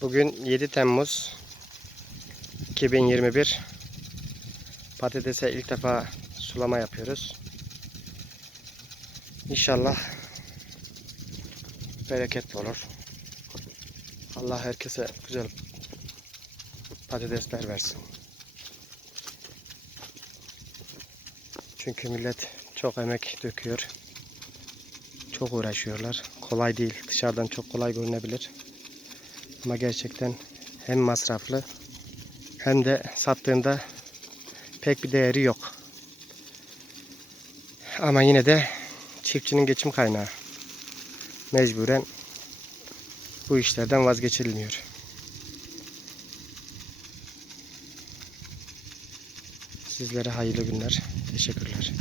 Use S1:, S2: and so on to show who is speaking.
S1: Bugün 7 Temmuz 2021. Patatese ilk defa sulama yapıyoruz. İnşallah bereketli olur. Allah herkese güzel patatesler versin. Çünkü millet çok emek döküyor. Çok uğraşıyorlar. Kolay değil. Dışarıdan çok kolay görünebilir. Ama gerçekten hem masraflı hem de sattığında pek bir değeri yok. Ama yine de çiftçinin geçim kaynağı. Mecburen bu işlerden vazgeçilmiyor. Sizlere hayırlı günler. Teşekkürler.